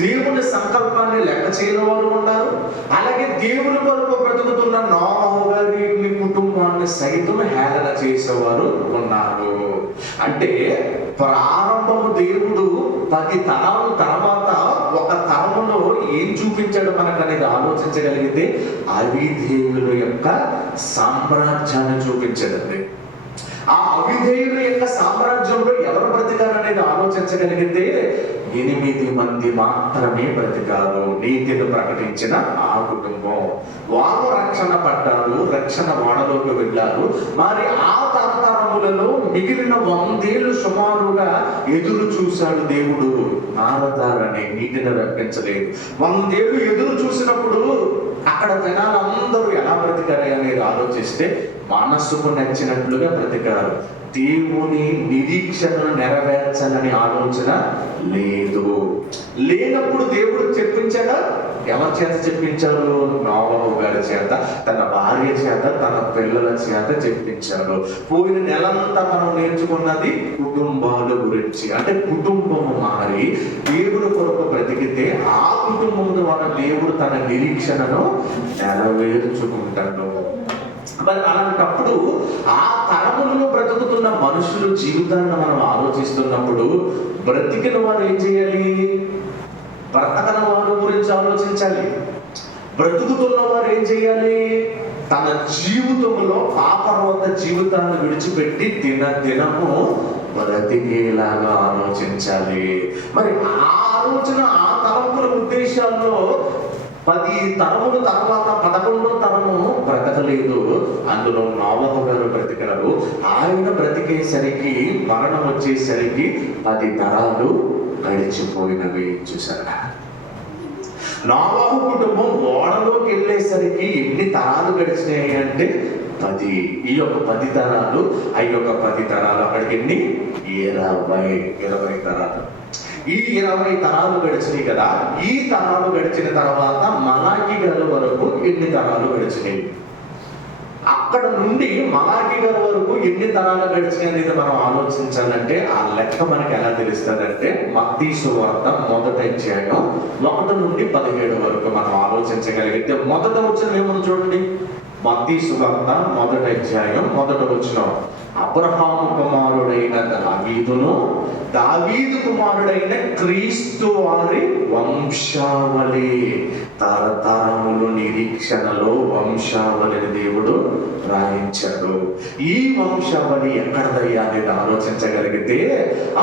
దేవుని సంకల్పాన్ని లెక్క చేయని వారు ఉన్నారు. అలాగే దేవుని కొరకు బ్రతుకుతున్న నోవహు గారి కుటుంబాన్ని సైతం హేళన చేసేవారు ఉన్నారు. అంటే ప్రారంభము దేవుడు 10 తరాల తర్వాత ఒక తరములో ఏం చూపించాడు మనకు అనేది ఆలోచించగలిగితే అవిధేయుల యొక్క సామ్రాజ్యాన్ని చూపించడండి. ఆ అవిధేయుల యొక్క సామ్రాజ్యంలో ఎవరు బ్రతికారనేది ఆలోచించగలిగితే 8 మంది మాత్రమే బ్రతికారు. నీతిని ప్రకటించిన ఆ కుటుంబం వారు రక్షణ పడ్డారు, రక్షణ వాడలోకి వెళ్ళారు. మరి ఆ తరతరములలో మిగిలిన 100 ఏళ్ళు సుమారుగా ఎదురు చూశాడు దేవుడు. నారదారని నీటిని రప్పించలేదు. 100 ఏళ్ళు ఎదురు చూసినప్పుడు అక్కడ జనాలందరూ ఎలా బ్రతికారు అనేది ఆలోచిస్తే మనస్సుకు నచ్చినట్లుగా బ్రతికారు. దేవుని నిరీక్షణను నెరవేర్చాలని ఆలోచన లేదు. లేనప్పుడు దేవుడు చెప్పించాడా? ఎవరి చేత చెప్పించాడు? నోవహు గారి చేత, తన భార్య చేత, తన పిల్లల చేత చెప్పించాడు. పోయిన నెలంతా మనం నేర్చుకున్నది కుటుంబాల గురించి. అంటే కుటుంబము మారి దేవుని కొరకు బ్రతికితే ఆ కుటుంబం ద్వారా దేవుడు తన నిరీక్షణను నెరవేర్చుకుంటాడు. మరి అలాంటప్పుడు ఆ తరములలో బ్రతుకుతున్న మనుషుల జీవితాన్ని మనం ఆలోచిస్తున్నప్పుడు బ్రతికిన వారు ఏం చేయాలి? బ్రతకన వారి గురించి ఆలోచించాలి. బ్రతుకుతున్న వారు ఏం చేయాలి? తన జీవితంలో పాపరోత జీవితాన్ని విడిచిపెట్టి దినము బ్రతికేలాగా ఆలోచించాలి. మరి ఆ ఆలోచన ఆ తరముల ఉద్దేశాల్లో 10 తరముల తర్వాత 11వ తరము బ్రతకలేదు. అందులో నోవహు గారు బ్రతికారు. ఆయన బ్రతికేసరికి మరణం వచ్చేసరికి 10 తరాలు గడిచిపోయినవి. చూసారా? నోవహు కుటుంబం ఓడలోకి వెళ్ళేసరికి ఎన్ని తరాలు గడిచినాయి అంటే 10. ఈ యొక్క 10 తరాలు, ఆ యొక్క 10 తరాలు అక్కడికి ఎన్ని? 20 తరాలు. ఈ 20 తరాలు గడిచినాయి కదా. ఈ తరాలు గడిచిన తర్వాత మలాకి గారి వరకు ఎన్ని తరాలు గడిచినాయి? అక్కడ నుండి మలాకి గారి వరకు ఎన్ని తరాలు గడిచినాయి అనేది మనం ఆలోచించాలంటే ఆ లెక్క మనకి ఎలా తెలుస్తుందంటే మత్తయి సువార్త 1వ అధ్యాయం 1 నుండి 17 వరకు మనం ఆలోచించగలిగితే మొదట వచ్చిన ఏమని చూడండి. మత్తయి సువార్త 1వ అధ్యాయం 1వ వచనం, అబ్రహాము కుమారుడైన దావీదును, దావీదు కుమారుడైన క్రీస్తు వారి వంశావళి. తరతరములు నిరీక్షణలో వంశావళిని దేవుడు రాయించాడు. ఈ వంశావళి ఎక్కడదయ్యా అనేది ఆలోచించగలిగితే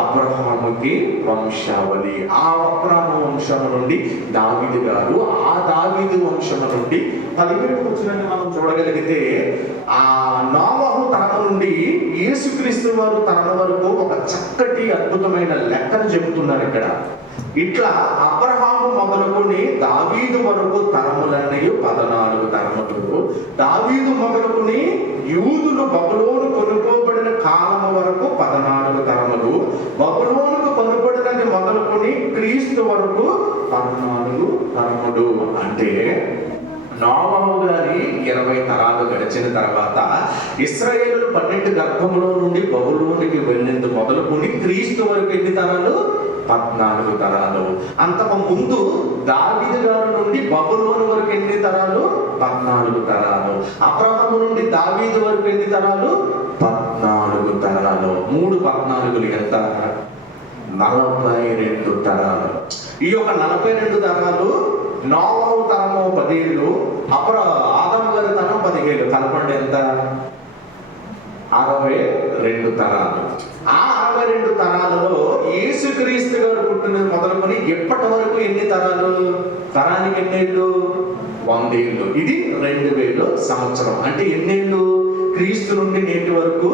అబ్రహాముకి వంశావళి. ఆ అబ్రహాము వంశము నుండి దావీదు గారు, ఆ దావీదు వంశము నుండి 17 వచనాన్ని మనం చూడగలిగితే ఆ నోవహు తరము నుండి యేసుక్రీస్తు వారు తరము వరకు ఒక చక్కటి అద్భుతమైన లెక్కను చెబుతున్నారు ఇక్కడ. ఇట్లా అబ్రహాము మొదలుకొని దావీదు వరకు తరములన్నీ 14 తరములు. దావీదు మొదలుకొని యూదులు బబులోను కొనుక్కోబడిన కాలము వరకు 14 తరములు. బబులోనుకు కొనుక్కోబడినది మొదలుకొని క్రీస్తు వరకు 14 తరములు. అంటే నోవహు గారి 20 తరాలు గడిచిన తర్వాత ఇశ్రాయేలు 12 గర్భములో నుండి బబులోనికి వెళ్ళింది మొదలుకొని క్రీస్తు వరకు ఎన్ని తరాలు? 14 తరాలు. అంతకు ముందు దావీదు గారి నుండి బబులోను వరకు ఎన్ని తరాలు? 14 తరాలు. అబ్రహాము నుండి దావీదు వరకు ఎన్ని తరాలు? 14 తరాలు. 3 14 ఎంత? 42 తరాలు. ఈ యొక్క 42 తరాలు నోవహు తరము 10 ఏళ్ళు, ఆదాము గారి తరం 10 ఏళ్ళు. కలపండి ఎంత? 62 తరాలు. ఆ 62 తరాలలో యేసుక్రీస్తు గారు పుట్టినది మొదలుకొని ఎప్పటి వరకు ఎన్ని తరాలు? తరానికి ఎన్నేళ్ళు? 100 ఏళ్ళు. ఇది 2000 సంవత్సరం. అంటే ఎన్నేళ్ళు? క్రీస్తు నుండి నేటి వరకు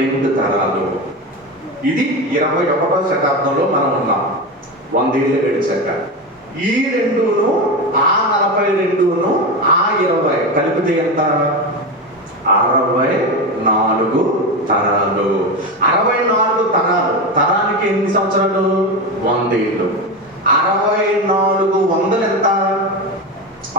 2 తరాలు. ఇది 21వ శతాబ్దంలో మనం ఉన్నాం. 100 ఏళ్ళు గడిచాక ఈ 2ను, ఆ 42ను, ఆ 20 కలిపితే ఎంత? 64 తరాలు. 64 తరాలు. తరానికి ఎన్ని సంవత్సరాలు? 100 ఏళ్ళు. 64 వందలు ఎంత?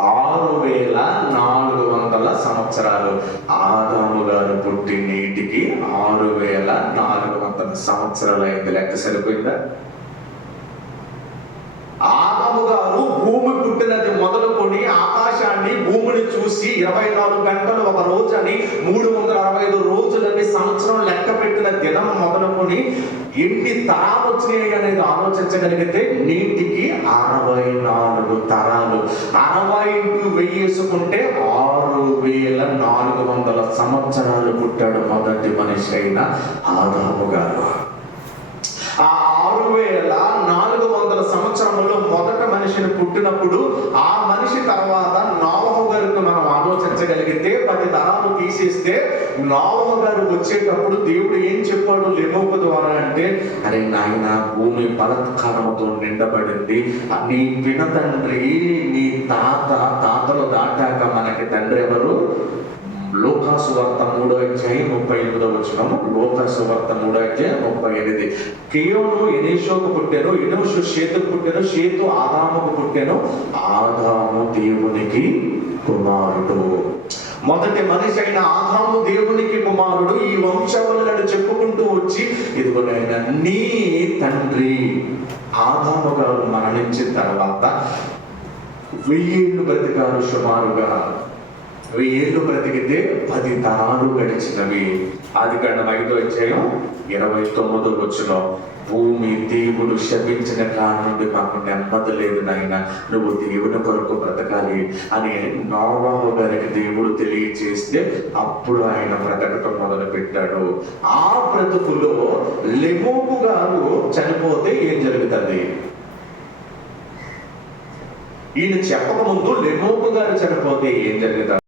6400 సంవత్సరాలు. ఆదాము గారు పుట్టి నేటికి 6400 సంవత్సరాలు అయింది. లెక్క సరిపోయిందా? ఆదాము మొదలుకొని ఆకాశాన్ని భూమిని చూసి 24 గంటలు ఒక రోజు అని 365 రోజులని సంవత్సరం లెక్క పెట్టిన దినం మొదలుకొని ఎన్ని తరాలు వచ్చినాయి అనేది ఆలోచించగలిగితే నీటికి 64 తరాలు. 60 ఇంటూ 1000 వేసుకుంటే 6400 సంవత్సరాలు పుట్టాడు మొదటి మనిషి అయిన ఆదాము గారు. ఆ 6400 సంవత్సరంలో మొదట మనిషిని పుట్టినప్పుడు ఆ మనిషి తర్వాత నోవహు గారికి మనం ఆలోచించగలిగితే 10 తరాలు తీసేస్తే నోవహు గారు వచ్చేటప్పుడు దేవుడు ఏం చెప్పాడు లెమోకు ద్వారా అంటే, అరే నాయన భూమి బలత్కారముతో నిండబడింది, నీ పినతండ్రి నీ తాతలు దాటాక మనకి తండ్రి ఎవరు? లోకాసు వార్త 3:38 లోకాసు వార్త 3:38. కేయోను ఎలీషోకు పుట్టాను, ఎనోషు షేతుకు పుట్టాను, షేతు ఆదాముకు పుట్టాను, ఆదాము దేవునికి కుమారుడు. మొదటి మనిషి అయిన ఆదాము దేవునికి కుమారుడు. ఈ వంశవళులను చెప్పుకుంటూ వచ్చి ఇదిగో నాయన నీ తండ్రి ఆదాము గారు మరణించిన తర్వాత 1000 ఏళ్ళు బ్రతికారు. సుమారుగా 1000 ఏళ్ళు బ్రతికితే 10 తరాలు గడిచినవి. ఆదికాండం 5:29 భూమి దేవుడు శపించిన కాడ నుండి మాకు నెమ్మది లేదు నాయన, నువ్వు దేవుని కొరకు బ్రతకాలి అని నోవహు గారికి దేవుడు తెలియచేస్తే అప్పుడు ఆయన బ్రతకటం మొదలు పెట్టాడు. ఆ బ్రతుకులో లెమోకు గారు చనిపోతే ఏం జరుగుతుంది? ఈయన చెప్పక ముందు లెమోకు గారు చనిపోతే ఏం జరుగుతుంది?